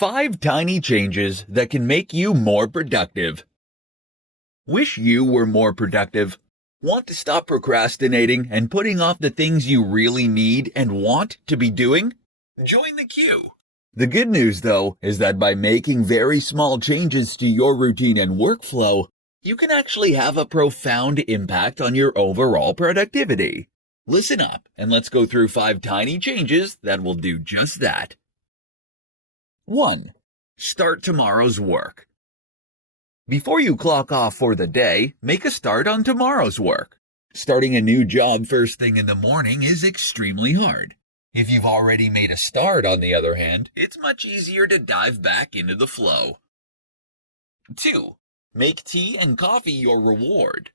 5 tiny changes that can make you more productive. Wish you were more productive? Want to stop procrastinating and putting off the things you really need and want to be doing? Join the queue. The good news, though, is that by making very small changes to your routine and workflow, you can actually have a profound impact on your overall productivity. Listen up, and let's go through 5 tiny changes that will do just that. 1. Start tomorrow's work. Before you clock off for the day, make a start on tomorrow's work. Starting a new job first thing in the morning is extremely hard. If you've already made a start, on the other hand, it's much easier to dive back into the flow. 2. Make tea and coffee your reward.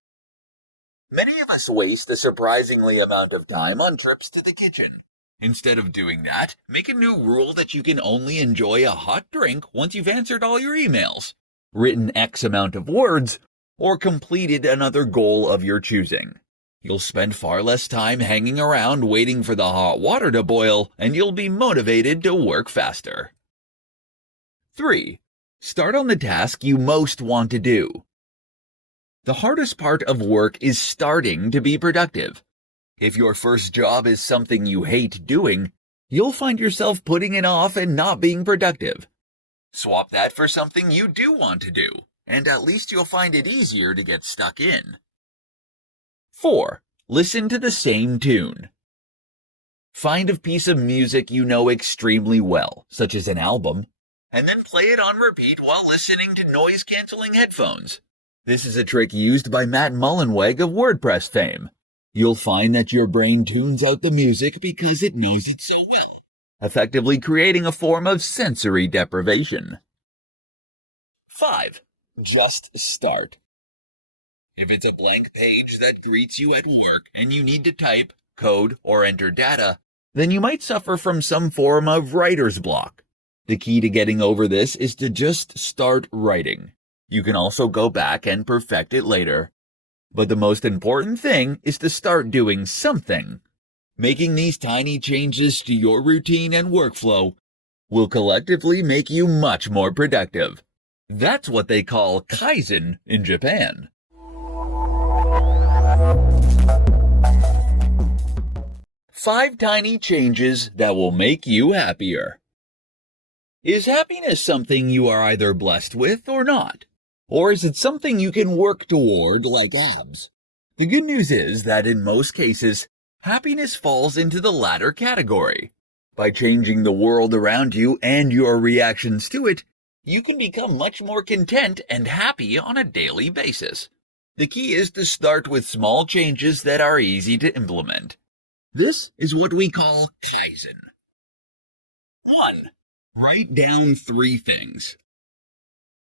Many of us waste a surprisingly amount of time on trips to the kitchen. Instead of doing that, make a new rule that you can only enjoy a hot drink once you've answered all your emails, written X amount of words, or completed another goal of your choosing. You'll spend far less time hanging around waiting for the hot water to boil, and you'll be motivated to work faster. 3. Start on the task you most want to do. The hardest part of work is starting to be productive. If your first job is something you hate doing, you'll find yourself putting it off and not being productive. Swap that for something you do want to do, and at least you'll find it easier to get stuck in. 4. Listen to the same tune. Find a piece of music you know extremely well, such as an album, and then play it on repeat while listening to noise-canceling headphones. This is a trick used by Matt Mullenweg of WordPress fame. You'll find that your brain tunes out the music because it knows it so well, effectively creating a form of sensory deprivation. 5. Just start. If it's a blank page that greets you at work and you need to type, code, or enter data, then you might suffer from some form of writer's block. The key to getting over this is to just start writing. You can also go back and perfect it later. But the most important thing is to start doing something. Making these tiny changes to your routine and workflow will collectively make you much more productive. That's what they call Kaizen in Japan. 5 tiny changes that will make you happier. Is happiness something you are either blessed with or not? Or is it something you can work toward like abs? The good news is that in most cases, happiness falls into the latter category. By changing the world around you and your reactions to it, you can become much more content and happy on a daily basis. The key is to start with small changes that are easy to implement. This is what we call Kaizen. 1. Write down 3 things.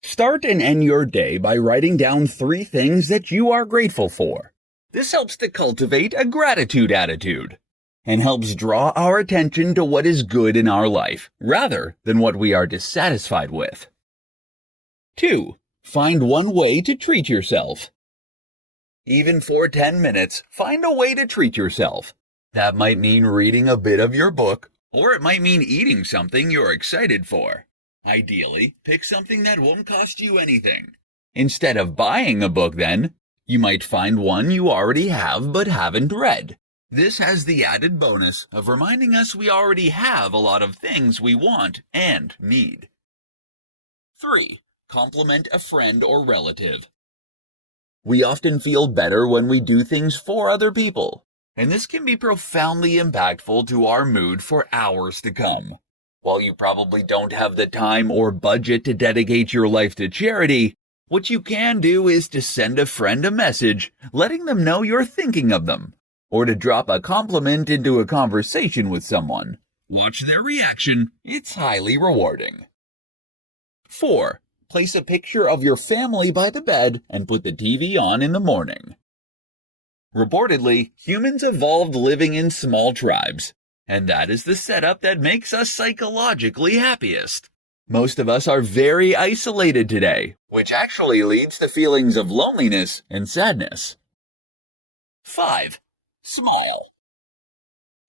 Start and end your day by writing down 3 things that you are grateful for. This helps to cultivate a gratitude attitude and helps draw our attention to what is good in our life rather than what we are dissatisfied with. 2. Find one way to treat yourself. Even for 10 minutes, find a way to treat yourself. That might mean reading a bit of your book, or it might mean eating something you're excited for. Ideally, pick something that won't cost you anything. Instead of buying a book then, you might find one you already have but haven't read. This has the added bonus of reminding us we already have a lot of things we want and need. 3. Compliment a friend or relative. We often feel better when we do things for other people, and this can be profoundly impactful to our mood for hours to come. While you probably don't have the time or budget to dedicate your life to charity, what you can do is to send a friend a message letting them know you're thinking of them, or to drop a compliment into a conversation with someone. Watch their reaction. It's highly rewarding. 4. Place a picture of your family by the bed and put the TV on in the morning. Reportedly, humans evolved living in small tribes. And that is the setup that makes us psychologically happiest. Most of us are very isolated today, which actually leads to feelings of loneliness and sadness. 5. Smile.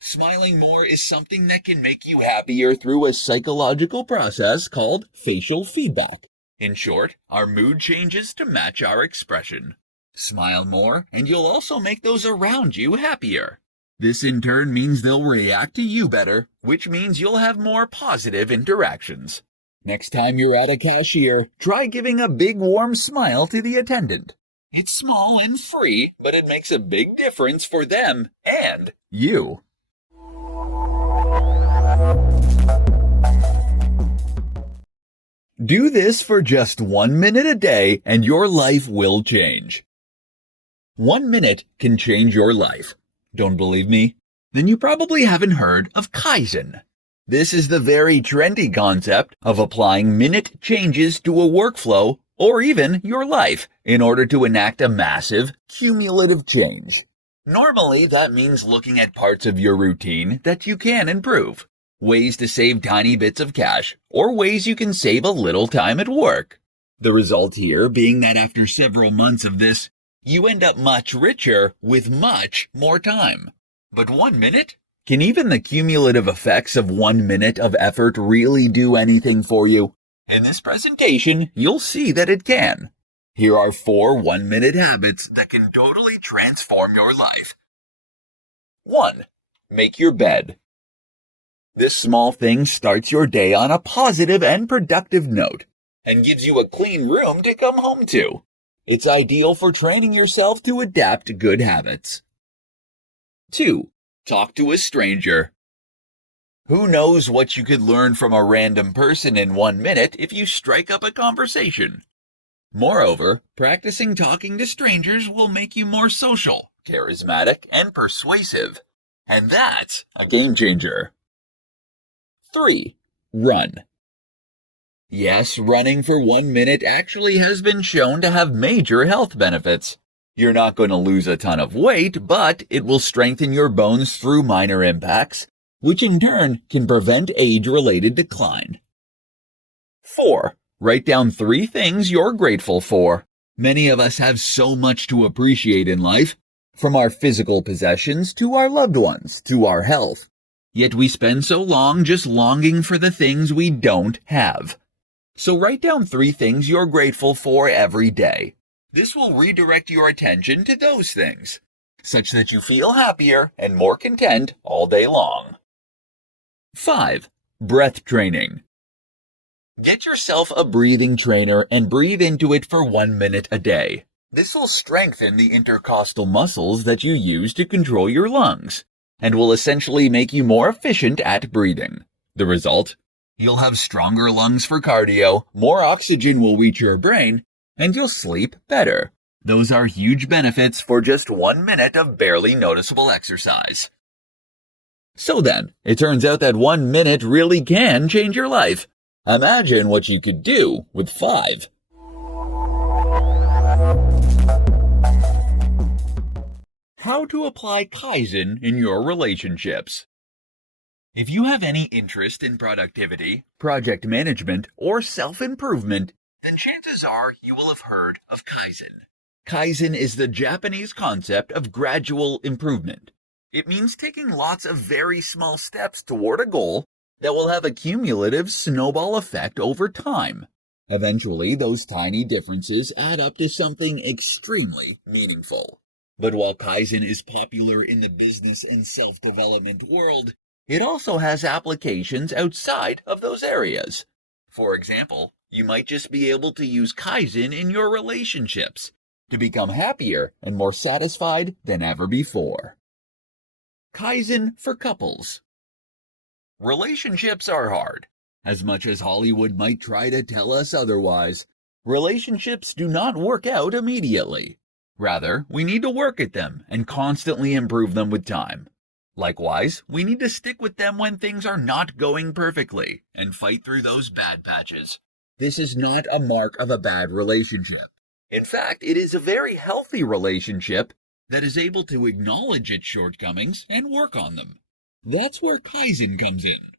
Smiling more is something that can make you happier through a psychological process called facial feedback. In short, our mood changes to match our expression. Smile more, and you'll also make those around you happier. This in turn means they'll react to you better, which means you'll have more positive interactions. Next time you're at a cashier, try giving a big warm smile to the attendant. It's small and free, but it makes a big difference for them and you. Do this for just 1 minute a day and your life will change. 1 minute can change your life. Don't believe me? Then you probably haven't heard of Kaizen. This is the very trendy concept of applying minute changes to a workflow or even your life in order to enact a massive, cumulative change. Normally, that means looking at parts of your routine that you can improve, ways to save tiny bits of cash, or ways you can save a little time at work. The result here being that after several months of this, you end up much richer with much more time. But 1 minute? Can even the cumulative effects of 1 minute of effort really do anything for you? In this presentation, you'll see that it can. Here are 4 1-minute habits that can totally transform your life. 1. Make your bed. This small thing starts your day on a positive and productive note and gives you a clean room to come home to. It's ideal for training yourself to adapt good habits. 2. Talk to a stranger. Who knows what you could learn from a random person in 1 minute if you strike up a conversation? Moreover, practicing talking to strangers will make you more social, charismatic, and persuasive. And that's a game changer. 3. Run. Yes, running for 1 minute actually has been shown to have major health benefits. You're not going to lose a ton of weight, but it will strengthen your bones through minor impacts, which in turn can prevent age-related decline. 4. Write down 3 things you're grateful for. Many of us have so much to appreciate in life, from our physical possessions to our loved ones to our health. Yet we spend so long just longing for the things we don't have. So write down 3 things you're grateful for every day. This will redirect your attention to those things, such that you feel happier and more content all day long. 5. Breath training. Get yourself a breathing trainer and breathe into it for 1 minute a day. This will strengthen the intercostal muscles that you use to control your lungs, and will essentially make you more efficient at breathing. The result? You'll have stronger lungs for cardio, more oxygen will reach your brain, and you'll sleep better. Those are huge benefits for just 1 minute of barely noticeable exercise. So then, it turns out that 1 minute really can change your life. Imagine what you could do with 5. How to apply Kaizen in your relationships. If you have any interest in productivity, project management, or self-improvement, then chances are you will have heard of Kaizen. Kaizen is the Japanese concept of gradual improvement. It means taking lots of very small steps toward a goal that will have a cumulative snowball effect over time. Eventually, those tiny differences add up to something extremely meaningful. But while Kaizen is popular in the business and self-development world, it also has applications outside of those areas. For example, you might just be able to use Kaizen in your relationships to become happier and more satisfied than ever before. Kaizen for couples. Relationships are hard. As much as Hollywood might try to tell us otherwise, relationships do not work out immediately. Rather, we need to work at them and constantly improve them with time. Likewise, we need to stick with them when things are not going perfectly and fight through those bad patches. This is not a mark of a bad relationship. In fact, it is a very healthy relationship that is able to acknowledge its shortcomings and work on them. That's where Kaizen comes in.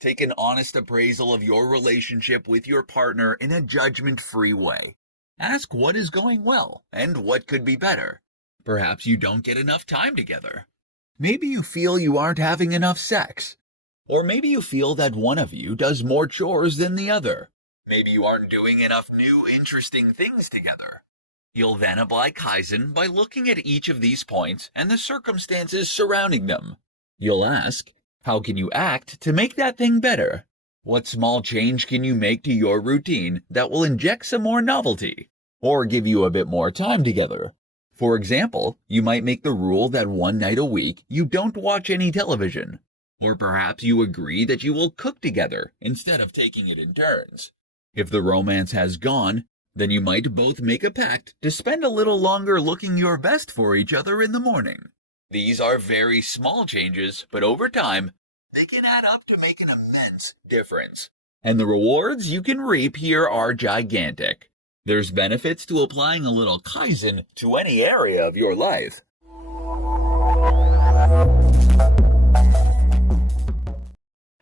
Take an honest appraisal of your relationship with your partner in a judgment-free way. Ask what is going well and what could be better. Perhaps you don't get enough time together. Maybe you feel you aren't having enough sex. Or maybe you feel that one of you does more chores than the other. Maybe you aren't doing enough new, interesting things together. You'll then apply Kaizen by looking at each of these points and the circumstances surrounding them. You'll ask, how can you act to make that thing better? What small change can you make to your routine that will inject some more novelty, or give you a bit more time together? For example, you might make the rule that one night a week you don't watch any television. Or perhaps you agree that you will cook together instead of taking it in turns. If the romance has gone, then you might both make a pact to spend a little longer looking your best for each other in the morning. These are very small changes, but over time, they can add up to make an immense difference. And the rewards you can reap here are gigantic. There's benefits to applying a little Kaizen to any area of your life.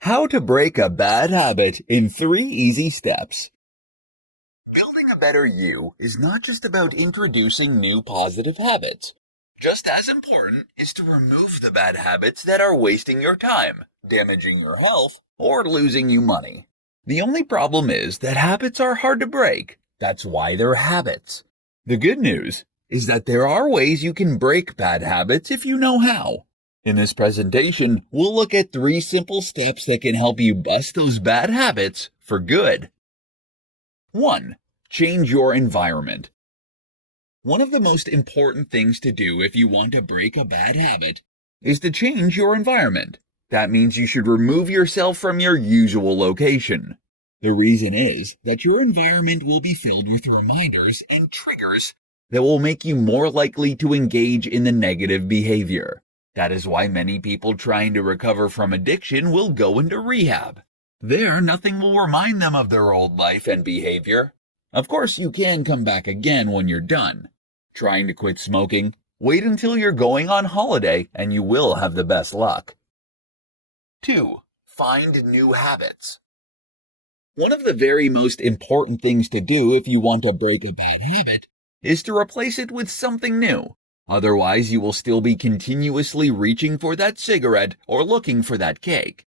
How to break a bad habit in 3 easy steps. Building a better you is not just about introducing new positive habits. Just as important is to remove the bad habits that are wasting your time, damaging your health, or losing you money. The only problem is that habits are hard to break. That's why they're habits. The good news is that there are ways you can break bad habits if you know how. In this presentation, we'll look at 3 simple steps that can help you bust those bad habits for good. 1. Change your environment. One of the most important things to do if you want to break a bad habit is to change your environment. That means you should remove yourself from your usual location. The reason is that your environment will be filled with reminders and triggers that will make you more likely to engage in the negative behavior. That is why many people trying to recover from addiction will go into rehab. There, nothing will remind them of their old life and behavior. Of course, you can come back again when you're done. Trying to quit smoking? Wait until you're going on holiday and you will have the best luck. 2. Find new habits. One of the very most important things to do if you want to break a bad habit is to replace it with something new. Otherwise, you will still be continuously reaching for that cigarette or looking for that cake.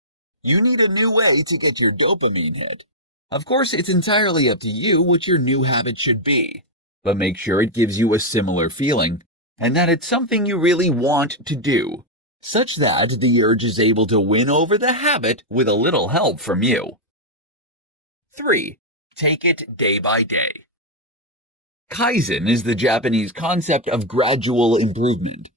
You need a new way to get your dopamine hit. Of course, it's entirely up to you what your new habit should be, but make sure it gives you a similar feeling and that it's something you really want to do, such that the urge is able to win over the habit with a little help from you. 3. Take it day by day. Kaizen is the Japanese concept of gradual improvement.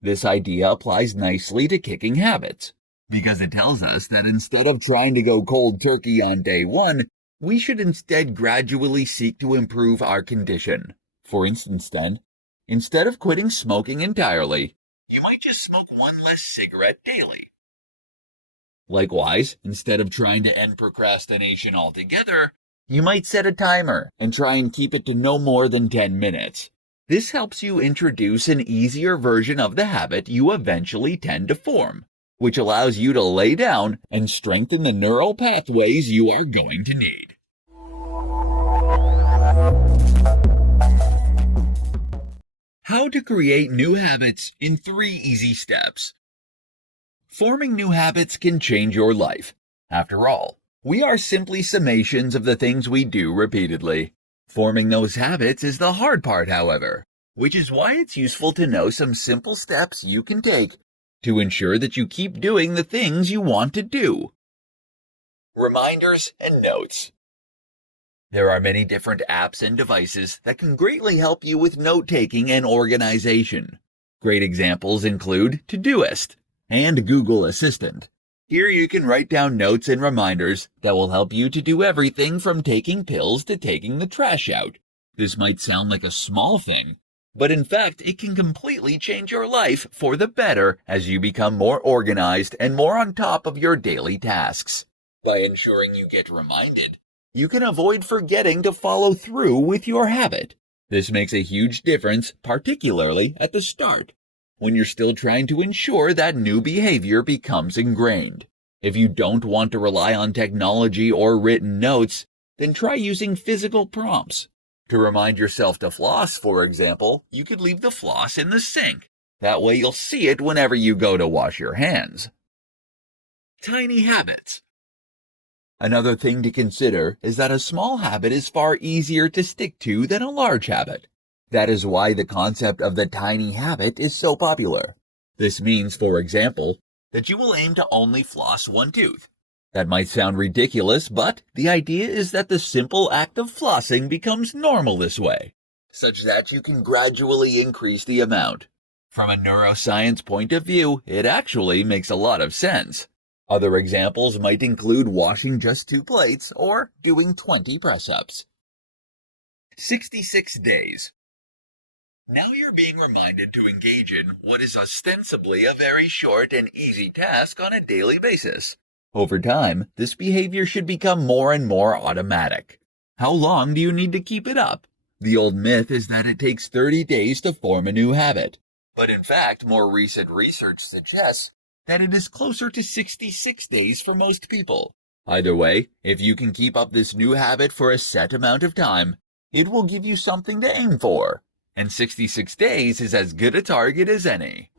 This idea applies nicely to kicking habits, because it tells us that instead of trying to go cold turkey on day 1, we should instead gradually seek to improve our condition. For instance then, instead of quitting smoking entirely, you might just smoke 1 less cigarette daily. Likewise, instead of trying to end procrastination altogether, you might set a timer and try and keep it to no more than 10 minutes. This helps you introduce an easier version of the habit you eventually tend to form, which allows you to lay down and strengthen the neural pathways you are going to need. How to create new habits in 3 easy steps. Forming new habits can change your life. After all, we are simply summations of the things we do repeatedly. Forming those habits is the hard part, however, which is why it's useful to know some simple steps you can take to ensure that you keep doing the things you want to do. Reminders and notes. There are many different apps and devices that can greatly help you with note-taking and organization. Great examples include Todoist and Google Assistant. Here you can write down notes and reminders that will help you to do everything from taking pills to taking the trash out. This might sound like a small thing, but in fact it can completely change your life for the better as you become more organized and more on top of your daily tasks. By ensuring you get reminded, you can avoid forgetting to follow through with your habit. This makes a huge difference, particularly at the start, when you're still trying to ensure that new behavior becomes ingrained. If you don't want to rely on technology or written notes, then try using physical prompts. To remind yourself to floss, for example, you could leave the floss in the sink. That way you'll see it whenever you go to wash your hands. Tiny habits. Another thing to consider is that a small habit is far easier to stick to than a large habit. That is why the concept of the tiny habit is so popular. This means, for example, that you will aim to only floss one tooth. That might sound ridiculous, but the idea is that the simple act of flossing becomes normal this way, such that you can gradually increase the amount. From a neuroscience point of view, it actually makes a lot of sense. Other examples might include washing just 2 plates or doing 20 press-ups. 66 days. Now you're being reminded to engage in what is ostensibly a very short and easy task on a daily basis. Over time, this behavior should become more and more automatic. How long do you need to keep it up? The old myth is that it takes 30 days to form a new habit. But in fact, more recent research suggests that it is closer to 66 days for most people. Either way, if you can keep up this new habit for a set amount of time, it will give you something to aim for. And 66 days is as good a target as any.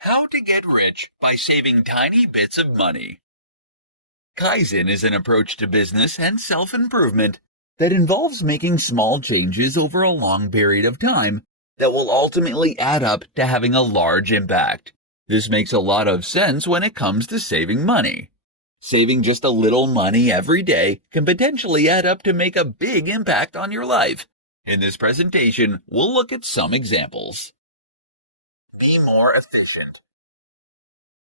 How to get rich by saving tiny bits of money. Kaizen is an approach to business and self-improvement that involves making small changes over a long period of time that will ultimately add up to having a large impact. This makes a lot of sense when it comes to saving money. Saving just a little money every day can potentially add up to make a big impact on your life. In this presentation, we'll look at some examples. Be more efficient.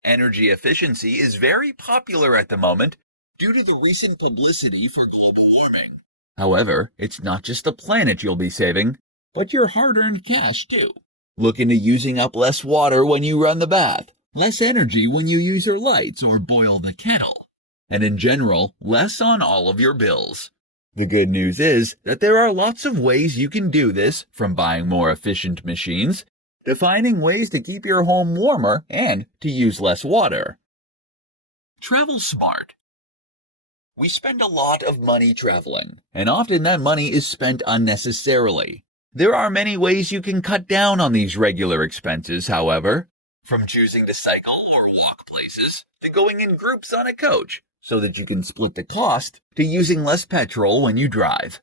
Energy efficiency is very popular at the moment due to the recent publicity for global warming. However, it's not just the planet you'll be saving, but your hard-earned cash too. Look into using up less water when you run the bath, less energy when you use your lights or boil the kettle, and in general, less on all of your bills. The good news is that there are lots of ways you can do this, from buying more efficient machines to finding ways to keep your home warmer and to use less water. Travel smart. We spend a lot of money traveling, and often that money is spent unnecessarily. There are many ways you can cut down on these regular expenses, however, from choosing to cycle or walk places to going in groups on a coach so that you can split the cost to using less petrol when you drive.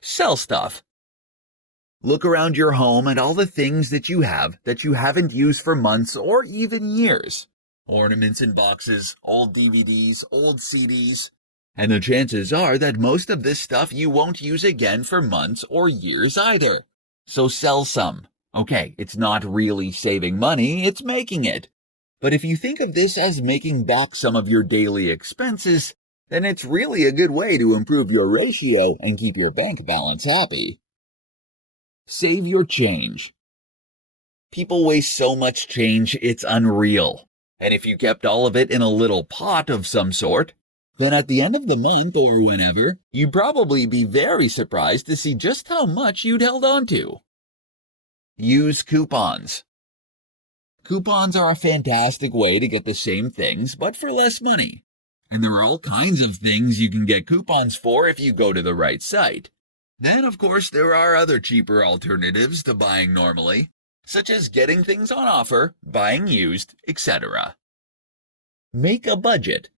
Sell stuff. Look around your home at all the things that you have that you haven't used for months or even years. Ornaments in boxes, old DVDs, old CDs. And the chances are that most of this stuff you won't use again for months or years either. So sell some. Okay, it's not really saving money, it's making it. But if you think of this as making back some of your daily expenses, then it's really a good way to improve your ratio and keep your bank balance happy. Save your change. People waste so much change, it's unreal. And if you kept all of it in a little pot of some sort, then at the end of the month or whenever, you'd probably be very surprised to see just how much you'd held on to. Use coupons. Coupons are a fantastic way to get the same things, but for less money. And there are all kinds of things you can get coupons for if you go to the right site. Then, of course, there are other cheaper alternatives to buying normally, such as getting things on offer, buying used, etc. Make a budget.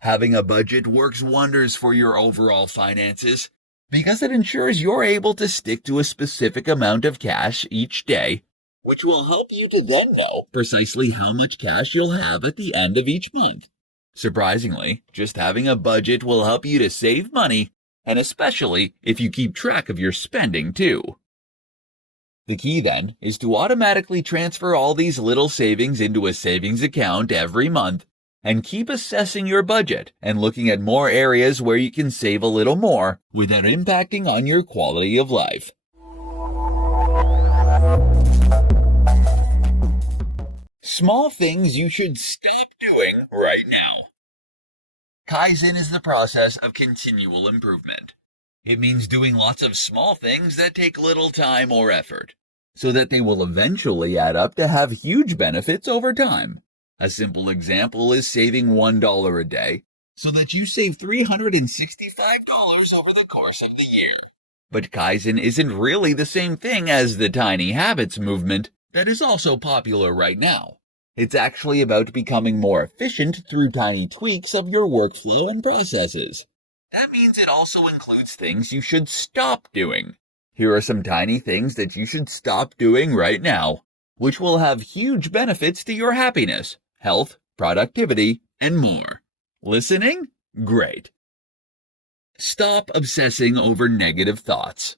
Having a budget works wonders for your overall finances because it ensures you're able to stick to a specific amount of cash each day, which will help you to then know precisely how much cash you'll have at the end of each month. Surprisingly, just having a budget will help you to save money, and especially if you keep track of your spending too. The key then is to automatically transfer all these little savings into a savings account every month and keep assessing your budget and looking at more areas where you can save a little more without impacting on your quality of life. Small things you should stop doing right now. Kaizen is the process of continual improvement. It means doing lots of small things that take little time or effort, so that they will eventually add up to have huge benefits over time. A simple example is saving $1 a day, so that you save $365 over the course of the year. But Kaizen isn't really the same thing as the tiny habits movement that is also popular right now. It's actually about becoming more efficient through tiny tweaks of your workflow and processes. That means it also includes things you should stop doing. Here are some tiny things that you should stop doing right now, which will have huge benefits to your happiness, health, productivity, and more. Listening? Great. Stop obsessing over negative thoughts.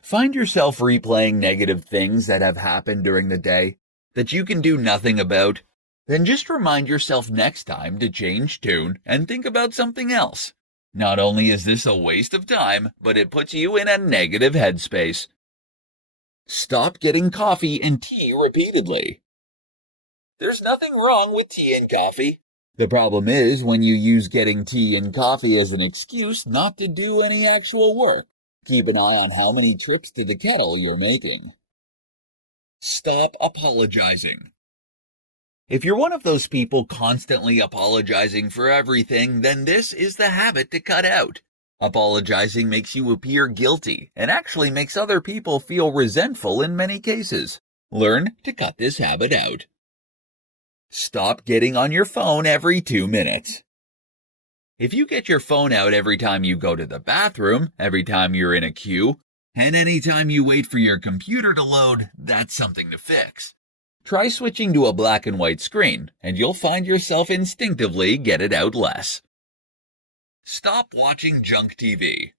Find yourself replaying negative things that have happened during the day that you can do nothing about? Then just remind yourself next time to change tune and think about something else. Not only is this a waste of time, but it puts you in a negative headspace. Stop getting coffee and tea repeatedly. There's nothing wrong with tea and coffee. The problem is when you use getting tea and coffee as an excuse not to do any actual work. Keep an eye on how many trips to the kettle you're making. Stop apologizing. If you're one of those people constantly apologizing for everything, then this is the habit to cut out. Apologizing makes you appear guilty and actually makes other people feel resentful in many cases. Learn to cut this habit out. Stop getting on your phone every 2 minutes. If you get your phone out every time you go to the bathroom, every time you're in a queue, and any time you wait for your computer to load, that's something to fix. Try switching to a black and white screen, and you'll find yourself instinctively get it out less. Stop watching junk TV.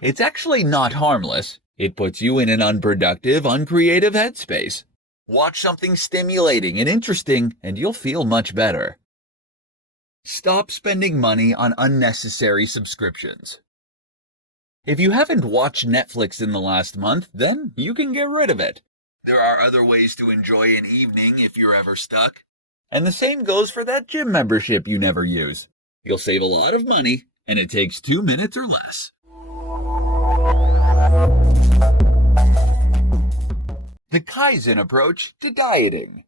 It's actually not harmless. It puts you in an unproductive, uncreative headspace. Watch something stimulating and interesting, and you'll feel much better. Stop spending money on unnecessary subscriptions. If you haven't watched Netflix in the last month, then you can get rid of it. There are other ways to enjoy an evening if you're ever stuck. And the same goes for that gym membership you never use. You'll save a lot of money, and it takes 2 minutes or less. The Kaizen approach to dieting.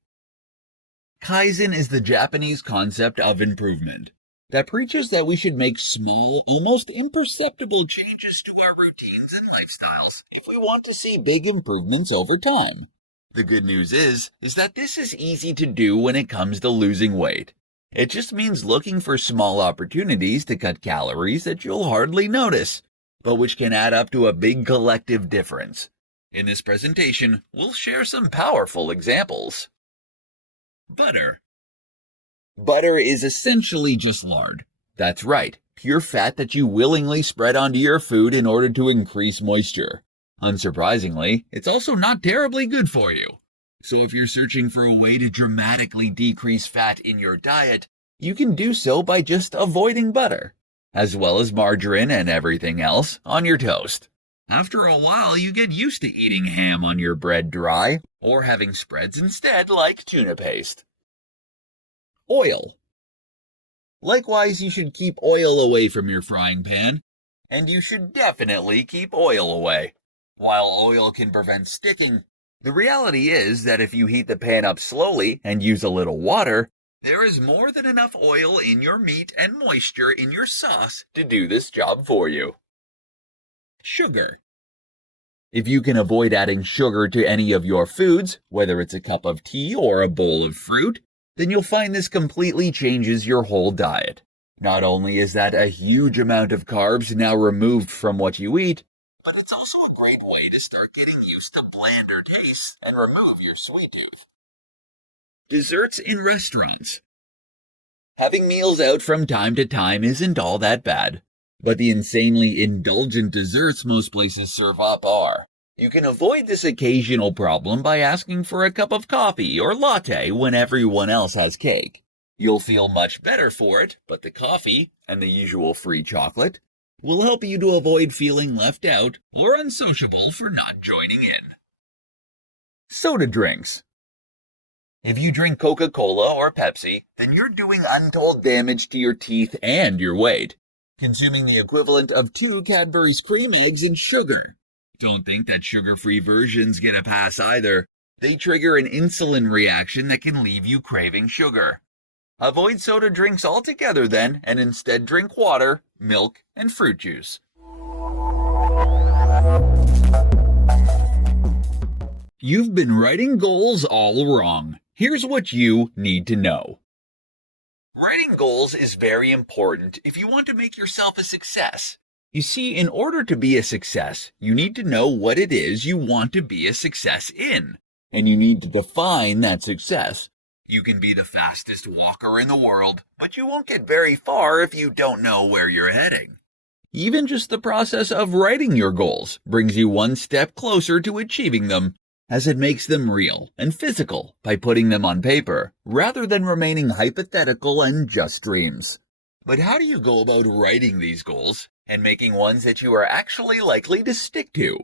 Kaizen is the Japanese concept of improvement that preaches that we should make small, almost imperceptible changes to our routines and lifestyles if we want to see big improvements over time. The good news is that this is easy to do when it comes to losing weight. It just means looking for small opportunities to cut calories that you'll hardly notice, but which can add up to a big collective difference. In this presentation, we'll share some powerful examples. Butter. Butter is essentially just lard. That's right, pure fat that you willingly spread onto your food in order to increase moisture. Unsurprisingly, it's also not terribly good for you. So if you're searching for a way to dramatically decrease fat in your diet, you can do so by just avoiding butter, as well as margarine and everything else on your toast. After a while, you get used to eating ham on your bread dry, or having spreads instead like tuna paste. Oil. Likewise, you should keep oil away from your frying pan, and you should definitely keep oil away. While oil can prevent sticking, the reality is that if you heat the pan up slowly and use a little water, there is more than enough oil in your meat and moisture in your sauce to do this job for you. Sugar. If you can avoid adding sugar to any of your foods, whether it's a cup of tea or a bowl of fruit, then you'll find this completely changes your whole diet. Not only is that a huge amount of carbs now removed from what you eat, but it's also a great way to start getting used to blander tastes and remove your sweet tooth. Desserts in restaurants. Having meals out from time to time isn't all that bad, but the insanely indulgent desserts most places serve up are. You can avoid this occasional problem by asking for a cup of coffee or latte when everyone else has cake. You'll feel much better for it, but the coffee and the usual free chocolate will help you to avoid feeling left out or unsociable for not joining in. Soda drinks. If you drink Coca-Cola or Pepsi, then you're doing untold damage to your teeth and your weight, consuming the equivalent of 2 Cadbury's cream eggs in sugar. Don't think that sugar-free versions get a pass either. They trigger an insulin reaction that can leave you craving sugar. Avoid soda drinks altogether then, and instead drink water, milk, and fruit juice. You've been writing goals all wrong. Here's what you need to know. Writing goals is very important if you want to make yourself a success. You see, in order to be a success, you need to know what it is you want to be a success in. And you need to define that success. You can be the fastest walker in the world, but you won't get very far if you don't know where you're heading. Even just the process of writing your goals brings you one step closer to achieving them, as it makes them real and physical by putting them on paper, rather than remaining hypothetical and just dreams. But how do you go about writing these goals and making ones that you are actually likely to stick to?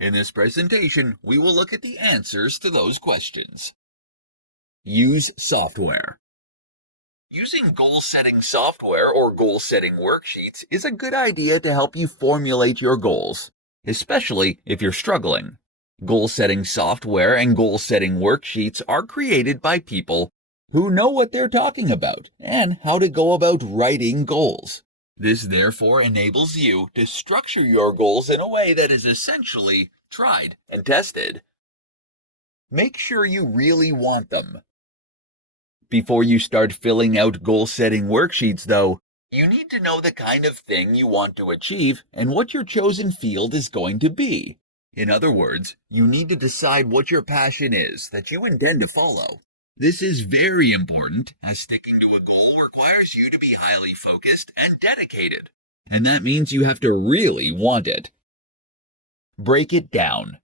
In this presentation, we will look at the answers to those questions. Use software. Using goal-setting software or goal-setting worksheets is a good idea to help you formulate your goals, especially if you're struggling. Goal-setting software and goal-setting worksheets are created by people who know what they're talking about and how to go about writing goals. This therefore enables you to structure your goals in a way that is essentially tried and tested. Make sure you really want them. Before you start filling out goal-setting worksheets, though, you need to know the kind of thing you want to achieve and what your chosen field is going to be. In other words, you need to decide what your passion is that you intend to follow. This is very important, as sticking to a goal requires you to be highly focused and dedicated. And that means you have to really want it. Break it down.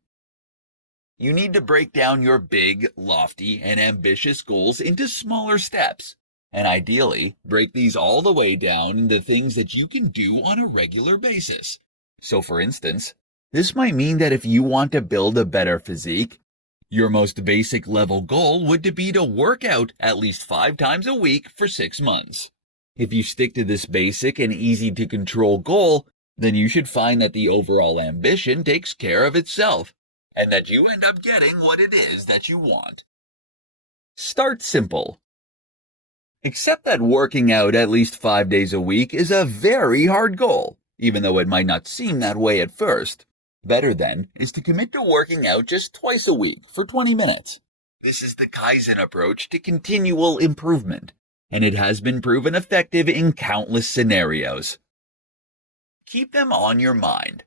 You need to break down your big, lofty, and ambitious goals into smaller steps. And ideally, break these all the way down into things that you can do on a regular basis. So for instance, this might mean that if you want to build a better physique, your most basic level goal would be to work out at least 5 times a week for 6 months. If you stick to this basic and easy to control goal, then you should find that the overall ambition takes care of itself, and that you end up getting what it is that you want. Start simple. Accept that working out at least 5 days a week is a very hard goal, even though it might not seem that way at first. Better then is to commit to working out just twice a week for 20 minutes. This is the Kaizen approach to continual improvement, and it has been proven effective in countless scenarios. Keep them on your mind.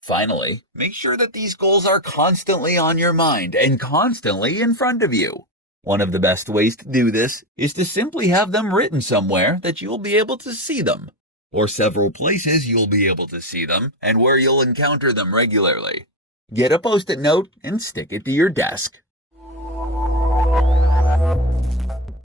Finally, make sure that these goals are constantly on your mind and constantly in front of you. One of the best ways to do this is to simply have them written somewhere that you'll be able to see them, or several places you'll be able to see them and where you'll encounter them regularly. Get a post-it note and stick it to your desk.